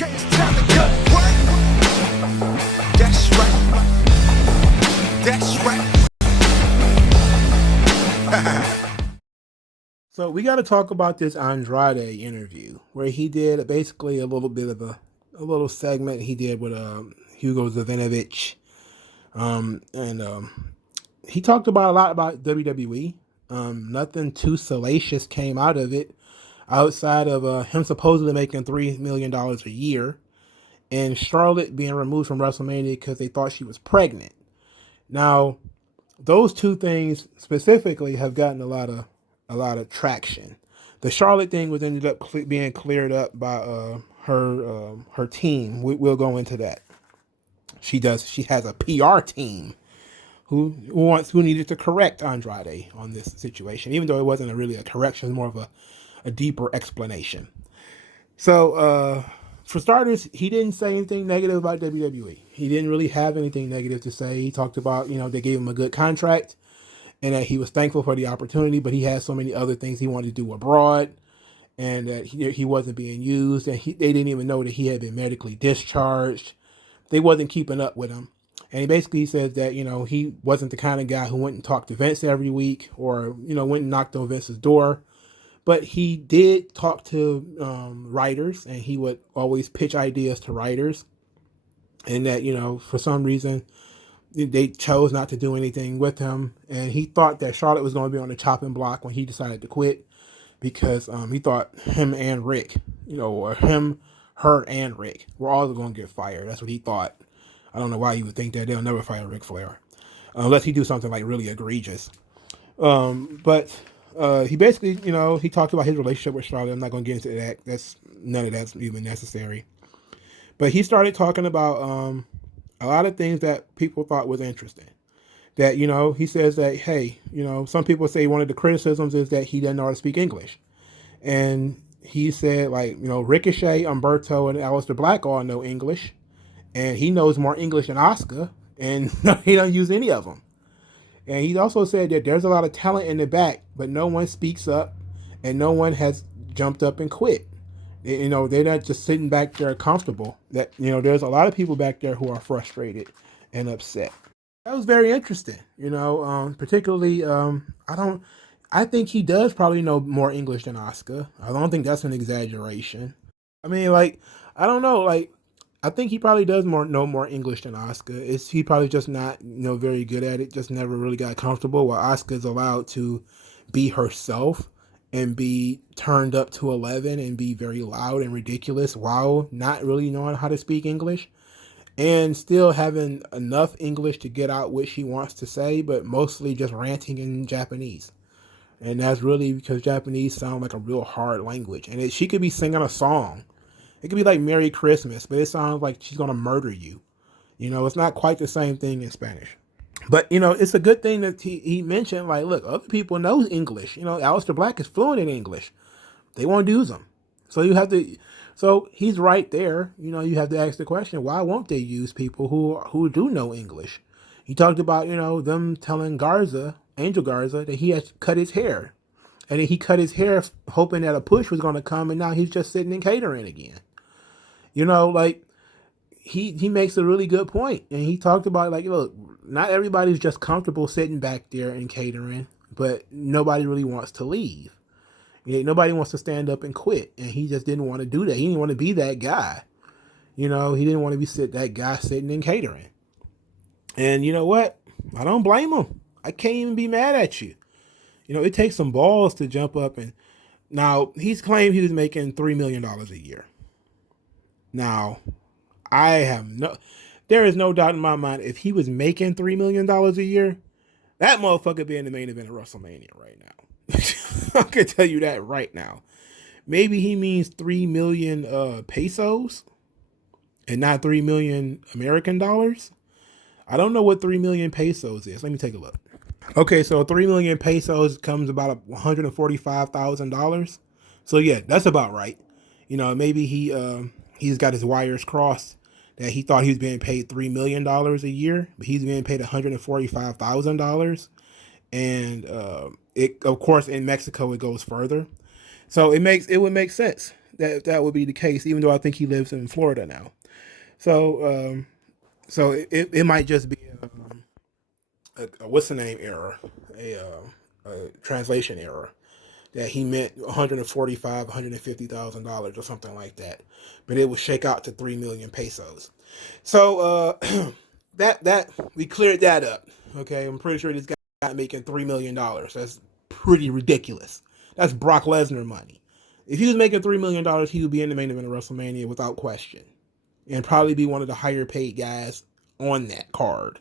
Okay, it's time to cut. What? That's right. That's right. So we got to talk about this Andrade interview where he did basically a little bit of a little segment he did with Hugo Zavinovich, and he talked about a lot about WWE. Nothing too salacious came out of it outside of him supposedly making $3 million a year and Charlotte being removed from WrestleMania because they thought she was pregnant. Now, those two things specifically have gotten a lot of traction. The Charlotte thing was ended up being cleared up by her team. We'll go into that. She has a PR team who needed to correct Andrade on this situation, even though it wasn't really a correction, it was more of a deeper explanation. So for starters, he didn't say anything negative about WWE. He didn't really have anything negative to say. He talked about, they gave him a good contract and that he was thankful for the opportunity, but he had so many other things he wanted to do abroad and that he wasn't being used, and they didn't even know that he had been medically discharged. They wasn't keeping up with him. And he basically said that, he wasn't the kind of guy who went and talked to Vince every week or, went and knocked on Vince's door. But he did talk to writers, and he would always pitch ideas to writers. And that, for some reason, they chose not to do anything with him. And he thought that Charlotte was going to be on the chopping block when he decided to quit because he thought him and Rick, or him, her, and Rick were all going to get fired. That's what he thought. I don't know why he would think that. They'll never fire Ric Flair unless he do something like really egregious. But he basically, he talked about his relationship with Charlotte. I'm not going to get into that. None of that's even necessary. But he started talking about a lot of things that people thought was interesting. That, he says that, hey, some people say one of the criticisms is that he doesn't know how to speak English. And he said, like, Ricochet, Umberto, and Aleister Black all know English. And he knows more English than Asuka. And he don't use any of them. And he also said that there's a lot of talent in the back, but no one speaks up and no one has jumped up and quit. They're not just sitting back there comfortable. That, there's a lot of people back there who are frustrated and upset. That was very interesting, particularly, I think he does probably know more English than Asuka. I don't think that's an exaggeration. I mean, like, I don't know, like, I think he probably does know more English than Asuka. He probably just not, very good at it, just never really got comfortable, while Asuka's allowed to be herself and be turned up to 11 and be very loud and ridiculous while not really knowing how to speak English. And still having enough English to get out what she wants to say, but mostly just ranting in Japanese. And that's really because Japanese sound like a real hard language. And she could be singing a song. It could be like Merry Christmas, but it sounds like she's going to murder you. It's not quite the same thing in Spanish. But, it's a good thing that he mentioned, like, look, other people know English. Aleister Black is fluent in English. They won't use them. So he's right there. You have to ask the question, why won't they use people who do know English? He talked about, them telling Angel Garza, that he had to cut his hair. And then he cut his hair hoping that a push was going to come, and now he's just sitting in catering again. Like, he makes a really good point. And he talked about, like, look, not everybody's just comfortable sitting back there in catering, but nobody really wants to leave. Nobody wants to stand up and quit, and he just didn't want to do that. He didn't want to be that guy. He didn't want to be that guy sitting in catering. And you know what? I don't blame him. I can't even be mad at you. It takes some balls to jump up and. Now, he's claimed he was making $3 million a year. Now, there is no doubt in my mind, if he was making $3 million a year, that motherfucker be in the main event of WrestleMania right now. I can tell you that right now. Maybe he means 3 million pesos and not 3 million American dollars. I don't know what 3 million pesos is. Let me take a look. Okay, so 3 million pesos comes about $145,000. So yeah, that's about right. Maybe he's got his wires crossed that he thought he was being paid $3 million a year, but he's being paid $145,000. And it, of course, in Mexico it goes further. So it would make sense that would be the case, even though I think he lives in Florida now. So it might just be a what's the name error, a translation error that he meant $150,000 or something like that, but it would shake out to 3 million pesos. So that we cleared that up. Okay, I'm pretty sure this guy making $3 million. That's pretty ridiculous. That's Brock Lesnar money. If he was making $3 million, he would be in the main event of WrestleMania without question, and probably be one of the higher paid guys on that card.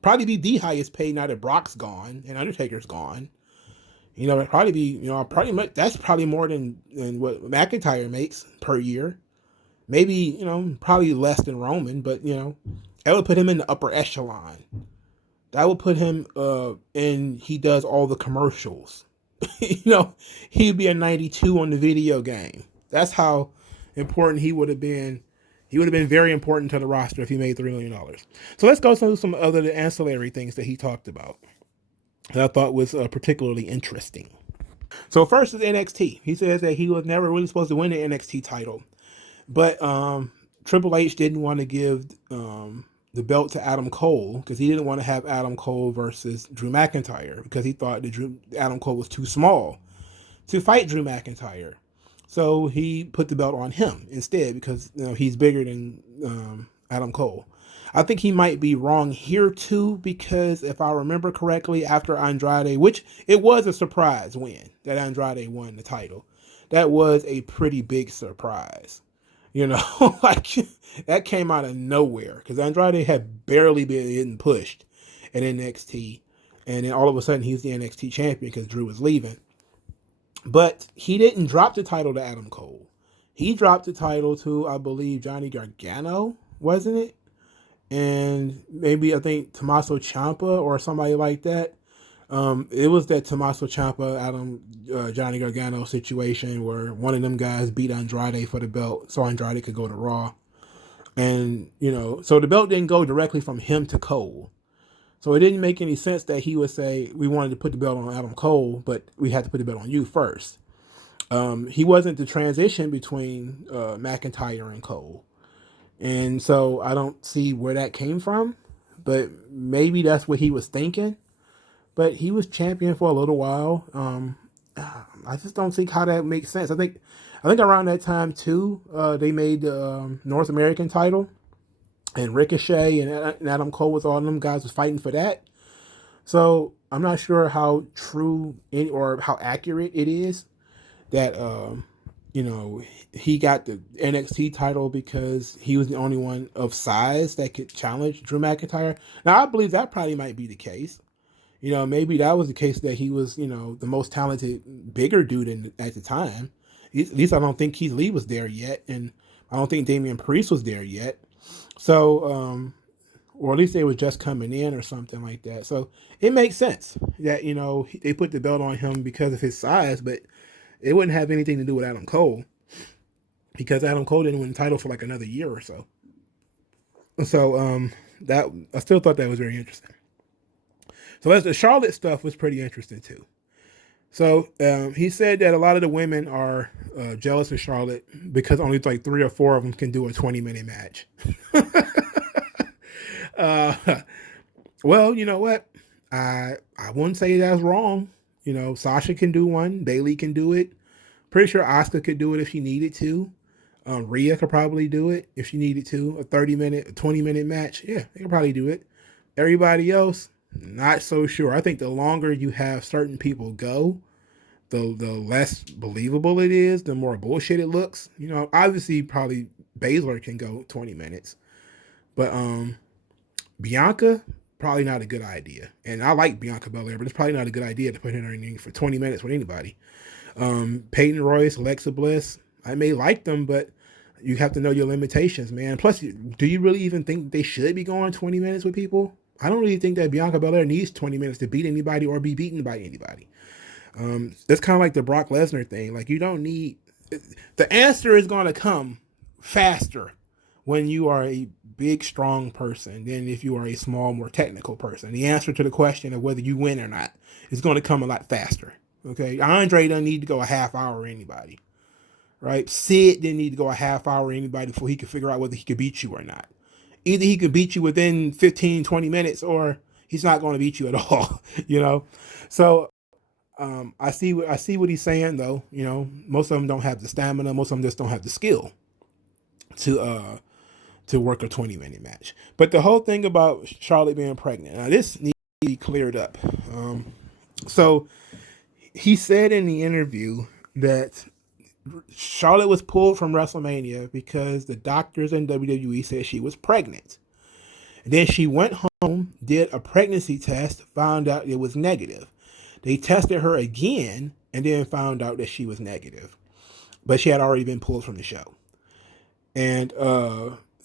Probably be the highest paid now that Brock's gone and Undertaker's gone. It'd probably be, pretty much, that's probably more than what McIntyre makes per year. Maybe, probably less than Roman, but, that would put him in the upper echelon. That would put him he does all the commercials. He'd be a 92 on the video game. That's how important he would have been. He would have been very important to the roster if he made $3 million. So let's go through some other ancillary things that he talked about that I thought was particularly interesting. So first is NXT. He says that he was never really supposed to win the NXT title, but Triple H didn't want to give the belt to Adam Cole because he didn't want to have Adam Cole versus Drew McIntyre because he thought that Adam Cole was too small to fight Drew McIntyre. So he put the belt on him instead because he's bigger than Adam Cole. I think he might be wrong here too because if I remember correctly, after Andrade, which it was a surprise win that Andrade won the title, that was a pretty big surprise. Like that came out of nowhere because Andrade had barely been getting pushed at NXT, and then all of a sudden he's the NXT champion because Drew was leaving. But he didn't drop the title to Adam Cole. He dropped the title to, I believe, Johnny Gargano, wasn't it? And maybe I think Tommaso Ciampa or somebody like that. It was that Tommaso Ciampa, Johnny Gargano situation where one of them guys beat Andrade for the belt so Andrade could go to Raw. And, so the belt didn't go directly from him to Cole. So it didn't make any sense that he would say, we wanted to put the belt on Adam Cole, but we had to put the belt on you first. He wasn't the transition between McIntyre and Cole. And so I don't see where that came from, but maybe that's what he was thinking. But he was champion for a little while. I just don't see how that makes sense. I think around that time too, they made the North American title. And Ricochet and Adam Cole with all of them guys was fighting for that. So I'm not sure how true or how accurate it is that he got the NXT title because he was the only one of size that could challenge Drew McIntyre. Now I believe that probably might be the case. Maybe that was the case that he was the most talented, bigger dude at the time. At least I don't think Keith Lee was there yet, and I don't think Damian Priest was there yet. So, or at least they were just coming in or something like that. So it makes sense that, they put the belt on him because of his size, but it wouldn't have anything to do with Adam Cole because Adam Cole didn't win the title for like another year or so. So, that I still thought that was very interesting. So as the Charlotte stuff was pretty interesting too. So he said that a lot of the women are jealous of Charlotte because only like 3 or 4 of them can do a 20-minute match. Well, you know what? I wouldn't say that's wrong. Sasha can do one. Bayley can do it. Pretty sure Asuka could do it if she needed to. Rhea could probably do it if she needed to. A 20-minute match. Yeah, they could probably do it. Everybody else, not so sure. I think the longer you have certain people go, the less believable it is, the more bullshit it looks. Obviously probably Baszler can go 20 minutes. But Bianca, probably not a good idea. And I like Bianca Belair, but it's probably not a good idea to put her in the ring for 20 minutes with anybody. Peyton Royce, Alexa Bliss, I may like them, but you have to know your limitations, man. Plus, do you really even think they should be going 20 minutes with people? I don't really think that Bianca Belair needs 20 minutes to beat anybody or be beaten by anybody. It's kind of like the Brock Lesnar thing. Like, you don't need... The answer is going to come faster when you are a big, strong person than if you are a small, more technical person. The answer to the question of whether you win or not is going to come a lot faster. Okay? Andre doesn't need to go a half hour or anybody. right? Sid didn't need to go a half hour or anybody before he could figure out whether he could beat you or not. Either he could beat you within 15, 20 minutes or he's not going to beat you at all, you know? So I see what he's saying though. You know, most of them don't have the stamina. Most of them just don't have the skill to work a 20-minute match. But the whole thing about Charlotte being pregnant, now this needs to be cleared up. So he said in the interview that Charlotte was pulled from WrestleMania because the doctors in WWE said she was pregnant. And then she went home, did a pregnancy test, found out it was negative. They tested her again and then found out that she was negative. But she had already been pulled from the show. And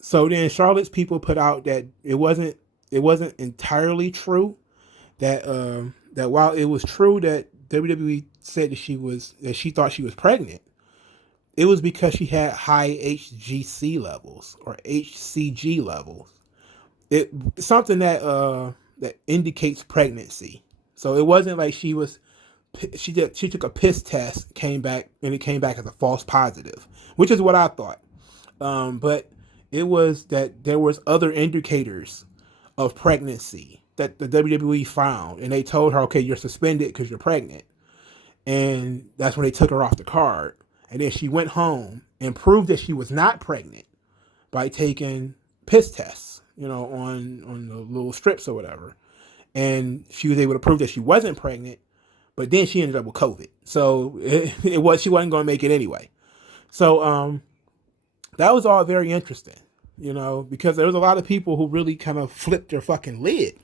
so then Charlotte's people put out that it wasn't entirely true. That that while it was true that WWE said that she thought she was pregnant, it was because she had high HGC levels or HCG levels. Something that that indicates pregnancy. So it wasn't like she took a piss test, came back, and it came back as a false positive, which is what I thought. But it was that there was other indicators of pregnancy that the WWE found, and they told her, okay, you're suspended because you're pregnant. And that's when they took her off the card. And then she went home and proved that she was not pregnant by taking piss tests, you know, on the little strips or whatever. And she was able to prove that she wasn't pregnant, but then she ended up with COVID. So she wasn't going to make it anyway. So that was all very interesting, you know, because there was a lot of people who really kind of flipped their fucking lid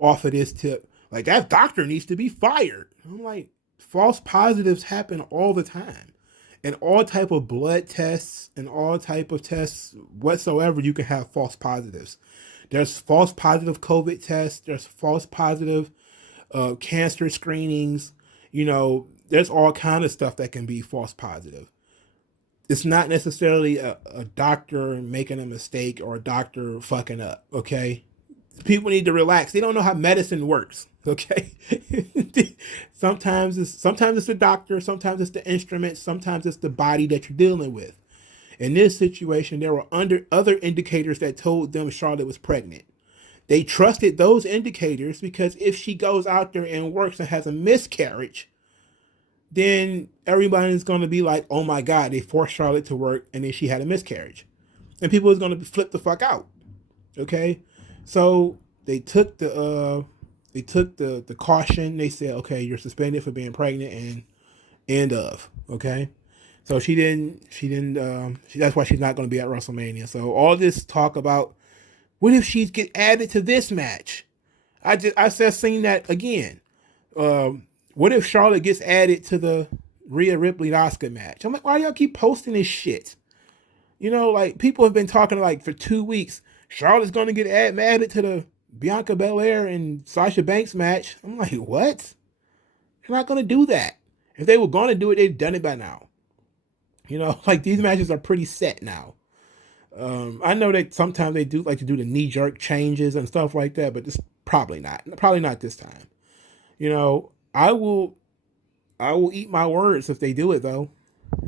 off of this tip. Like, that doctor needs to be fired. I'm like, false positives happen all the time. And all type of blood tests and all type of tests whatsoever, you can have false positives. There's false positive COVID tests. There's false positive cancer screenings. You know, there's all kind of stuff that can be false positive. It's not necessarily a doctor making a mistake or a doctor fucking up, okay? People need to relax. They don't know how medicine works, okay? Sometimes it's the doctor, sometimes it's the instrument, sometimes it's the body that you're dealing with. In this situation, there were other indicators that told them Charlotte was pregnant. They trusted those indicators because if she goes out there and works and has a miscarriage, then everybody's going to be like, oh my God, they forced Charlotte to work and then she had a miscarriage. And people is going to flip the fuck out. Okay? So they took the caution. They said, okay, you're suspended for being pregnant and end of. Okay? So that's why she's not going to be at WrestleMania. So all this talk about, what if she get added to this match? I just seen that again. What if Charlotte gets added to the Rhea Ripley Asuka match? I'm like, why y'all keep posting this shit? You know, like, people have been talking like for 2 weeks, Charlotte's going to get added to the Bianca Belair and Sasha Banks match. I'm like, what? They're not going to do that. If they were going to do it, they've done it by now. You know, like, these matches are pretty set now. I know that sometimes they do like to do the knee-jerk changes and stuff like that, but it's probably not this time. You know, I will eat my words if they do it, though.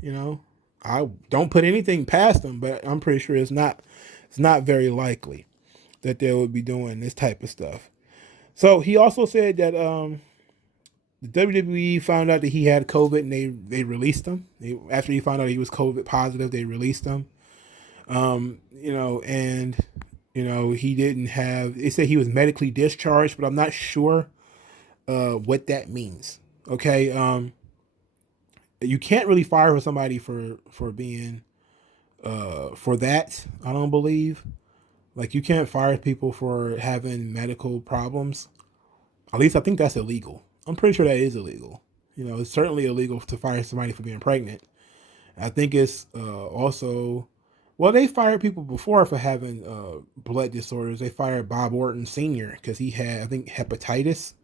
You know, I don't put anything past them, but I'm pretty sure it's not very likely that they would be doing this type of stuff. So he also said that the WWE found out that he had COVID and they released him. After he found out he was COVID positive, they released him. You know, and you know, he didn't have. They said he was medically discharged, but I'm not sure what that means. Okay, you can't really fire somebody for being for that. I don't believe. Like, you can't fire people for having medical problems. At least I think that's illegal. I'm pretty sure that is illegal. You know, it's certainly illegal to fire somebody for being pregnant. I think it's also, well, they fired people before for having blood disorders. They fired Bob Orton Sr. because he had, I think, hepatitis,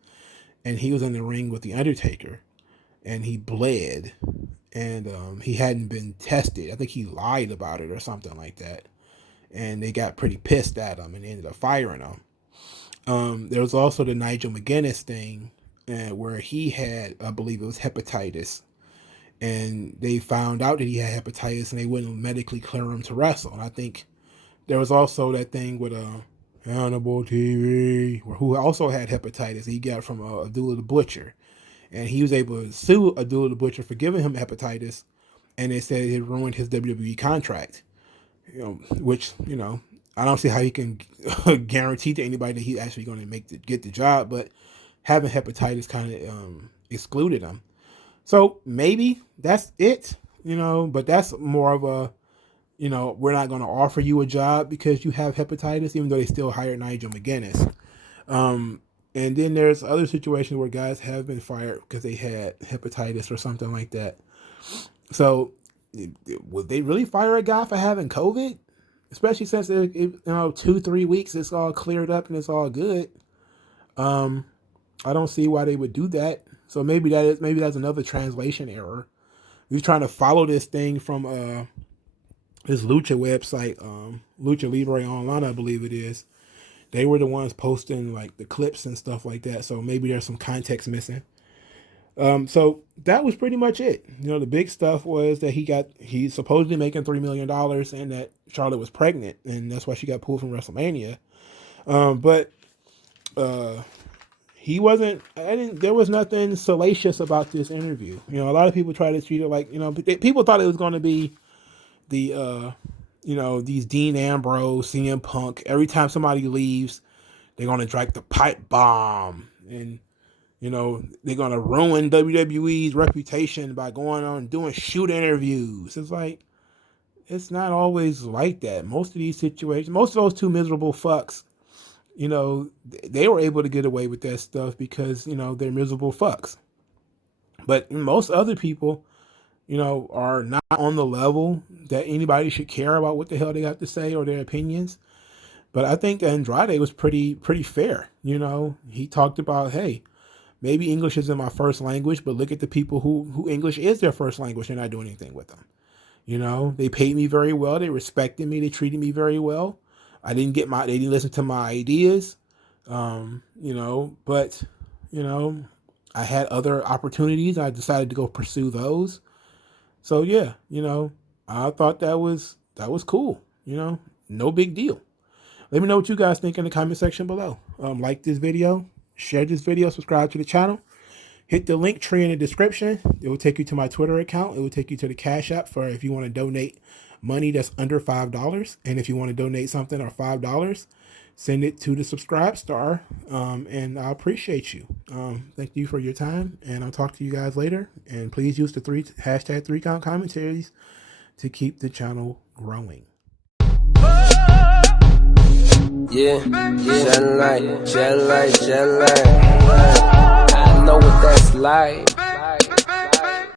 and he was in the ring with The Undertaker, and he bled, and he hadn't been tested. I think he lied about it or something like that, and they got pretty pissed at him and ended up firing him. There was also the Nigel McGuinness thing, where he had, I believe it was hepatitis, and they found out that he had hepatitis, and they wouldn't medically clear him to wrestle. And I think there was also that thing with Hannibal TV, who also had hepatitis. He got from Abdullah the Butcher, and he was able to sue Abdullah the Butcher for giving him hepatitis, and they said it ruined his WWE contract. Which I don't see how he can guarantee to anybody that he's actually going to get the job, but having hepatitis kind of excluded him. So maybe that's it, but that's more of a, we're not going to offer you a job because you have hepatitis, even though they still hired Nigel McGuinness. And then there's other situations where guys have been fired because they had hepatitis or something like that. So would they really fire a guy for having COVID? Especially since 2-3 weeks it's all cleared up and it's all good. I don't see why they would do that. So maybe that's another translation error. We're trying to follow this thing from this Lucha website, Lucha Libre Online, I believe it is. They were the ones posting like the clips and stuff like that. So maybe there's some context missing. So that was pretty much it. The big stuff was that he's supposedly making $3 million and that Charlotte was pregnant, and that's why she got pulled from WrestleMania. But he wasn't, there was nothing salacious about this interview. A lot of people try to treat it like, people thought it was going to be the, these Dean Ambrose, CM Punk. Every time somebody leaves, they're going to drag the pipe bomb, and they're going to ruin WWE's reputation by going on and doing shoot interviews. It's like, it's not always like that. Most of these situations, most of those two miserable fucks, they were able to get away with that stuff because, they're miserable fucks. But most other people, are not on the level that anybody should care about what the hell they got to say or their opinions. But I think Andrade was pretty fair. He talked about, hey, maybe English isn't my first language, but look at the people who English is their first language. They're not doing anything with them. They paid me very well. They respected me. They treated me very well. They didn't listen to my ideas. But I had other opportunities. I decided to go pursue those. So yeah, I thought that was cool. No big deal. Let me know what you guys think in the comment section below. Like this video, share this video, subscribe to the channel. Hit the link tree in the description. It will take you to my Twitter account. It will take you to the Cash App for if you want to donate money that's under $5. And if you want to donate something or $5, send it to the subscribe star. And I appreciate you. Thank you for your time. And I'll talk to you guys later. And please use the hashtag 3count commentaries to keep the channel growing. Yeah, shine light. I know what that's like.